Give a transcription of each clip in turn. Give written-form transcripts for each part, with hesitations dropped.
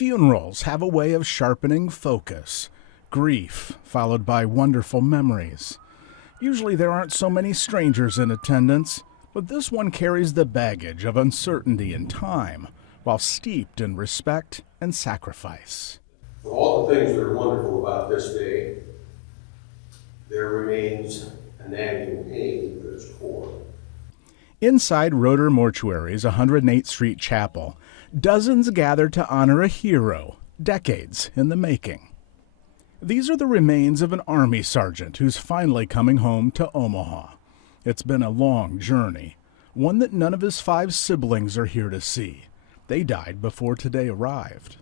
Funerals have a way of sharpening focus. Grief, followed by wonderful memories. Usually there aren't so many strangers in attendance, but this one carries the baggage of uncertainty and time, while steeped in respect and sacrifice. For all the things that are wonderful about this day, there remains a nagging pain at its core. Inside Roeder Mortuary's 108th Street Chapel, dozens gather to honor a hero, decades in the making. These are the remains of an Army sergeant who's finally coming home to Omaha. It's been a long journey, one that none of his 5 siblings are here to see. They died before today arrived.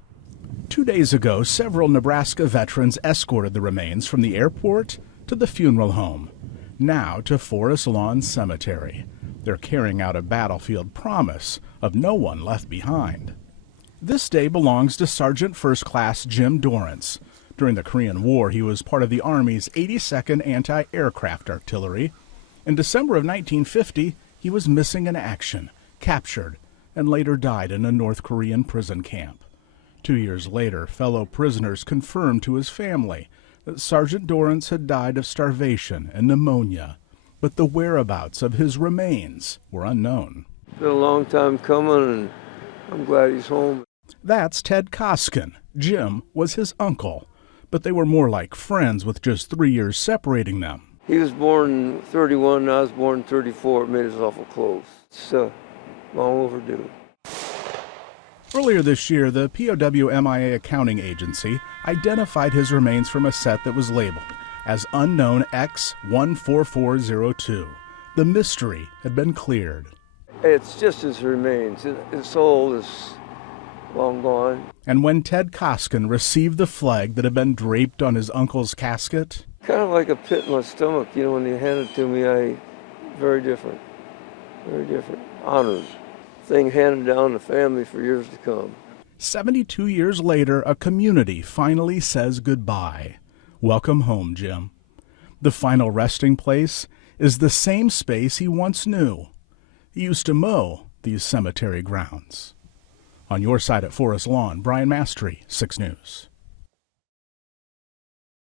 2 days ago, several Nebraska veterans escorted the remains from the airport to the funeral home, now to Forest Lawn Cemetery. They're carrying out a battlefield promise of no one left behind. This day belongs to Sergeant First Class Jim Dorrance. During the Korean War, he was part of the Army's 82nd Anti-Aircraft Artillery. In December of 1950, he was missing in action, captured, and later died in a North Korean prison camp. 2 years later, fellow prisoners confirmed to his family that Sergeant Dorrance had died of starvation and pneumonia, but the whereabouts of his remains were unknown. It's been a long time coming, and I'm glad he's home. That's Ted Koskin. Jim was his uncle, but they were more like friends with just 3 years separating them. He was born in 31, and I was born in 34. It made us awful close. It's long overdue. Earlier this year, the POW MIA accounting agency identified his remains from a set that was labeled as Unknown X14402. The mystery had been cleared. It's just his remains. His soul is long gone. And when Ted Koskin received the flag that had been draped on his uncle's casket, Kind of like a pit in my stomach, when they handed it to me, very different, honored. Thing handed down to family for years to come. 72 years later, a community finally says goodbye. Welcome home, Jim. The final resting place is the same space he once knew. He used to mow these cemetery grounds. On your side at Forest Lawn, Brian Mastery, 6 News.